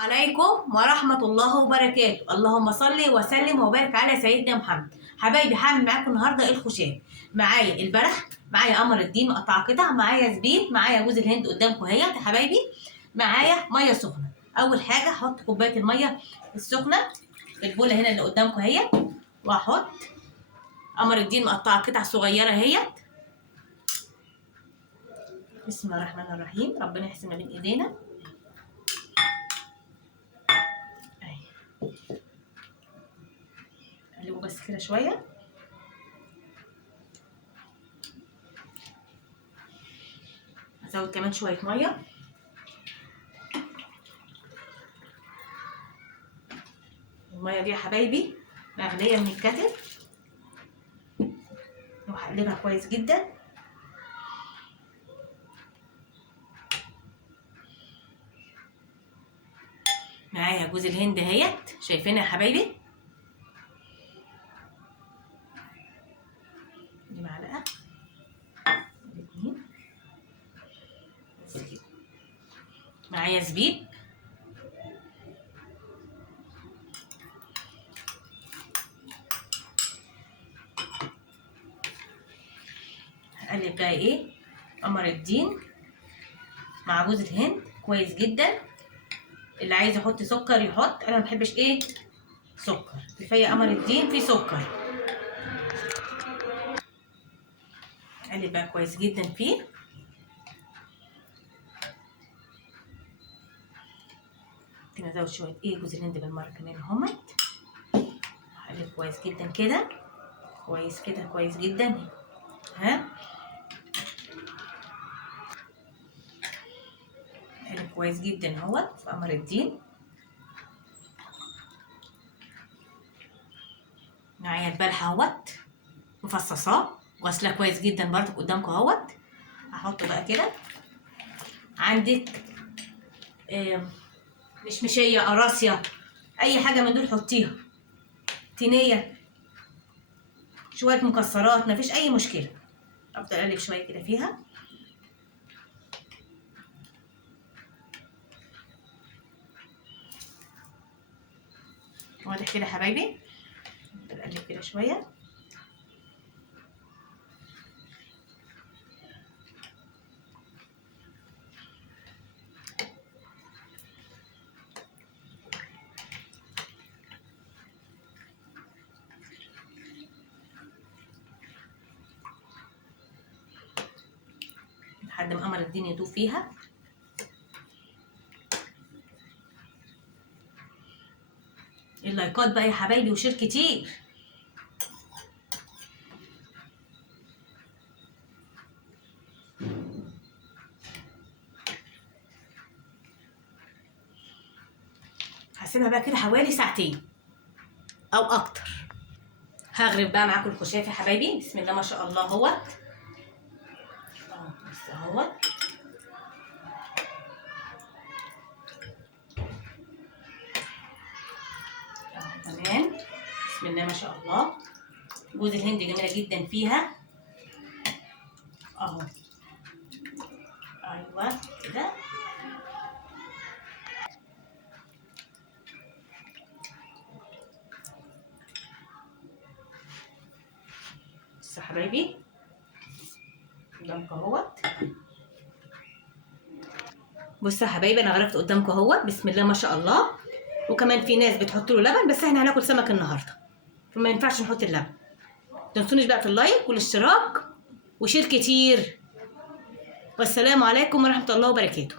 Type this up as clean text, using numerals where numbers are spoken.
عليكم ورحمة الله وبركاته. اللهم صل وسلم وبارك على سيدنا محمد. حبايبي هعمل معاكم النهارده الخشاف. معايا البلح، معايا قمر الدين مقطعه قطع، معايا زبيب، معايا جوز الهند قدامكم اهيت يا حبايبي، معايا ميه سخنه. اول حاجه هحط كوبايه الميه السخنه في البوله هنا اللي قدامكم اهيت، واحط قمر الدين مقطعه قطع صغيره اهيت. بسم الله الرحمن الرحيم، ربنا يحسن ما بين ايدينا. اقلبه بس كده شويه. ازود كمان شويه ميه. الميه دي يا حبايبي مغليه من الكتل، وهقلبها كويس جدا. معايا جوز الهند اهيت، شايفينها يا حبايبي؟ دي معلقه، اتنين، بس كده. معايا زبيب، هقلب بقى ايه قمر الدين مع جوز الهند كويس جدا. اللي عايز يحط سكر يحط، انا ما بحبش ايه سكر، كفايه قمر الدين فيه سكر. اقلب بقى كويس جدا فيه. ممكن ازود شويه ايه جوز الهند بالمره كمان اهمت. هقلب كويس جدا كده، كويس كده، كويس جدا. ها، قلب كويس جدا اهوت في قمر الدين. معايا البلح اهوت مفصصاه وغسلاه كويس جدا برضك قدامكم اهوت. هحطه بقى كده. عندك مشمشيه، قراصيه، اي حاجه من دول حطيها، تينيه، شويه مكسرات، مفيش اي مشكله. افضل اقلب شويه كده فيها. واضح كده يا حبايبي؟ افضل اقلب كده شويه. لحد ما قمر الدين يدوب فيها. اللايكات بقى يا حبايبي وشير كتير. هسيبها بقى كده حوالي ساعتين او اكتر. هغرب بقى معاكم الخشاف يا حبايبي. بسم الله ما شاء الله اهوت، بس اهوت. تمام، بسم الله ما شاء الله. جوز الهند جميله جدا فيها اهو. ايوه كده. بصوا يا حبايبي قدامكم اهوت. بصوا يا حبايبي انا غرفت قدامكم اهوت، بسم الله ما شاء الله. وكمان في ناس بتحط له لبن، بس احنا هناكل سمك النهارده فما ينفعش نحط اللبن. متنسونيش بقى في اللايك والاشتراك وشير كتير. والسلام عليكم ورحمه الله وبركاته.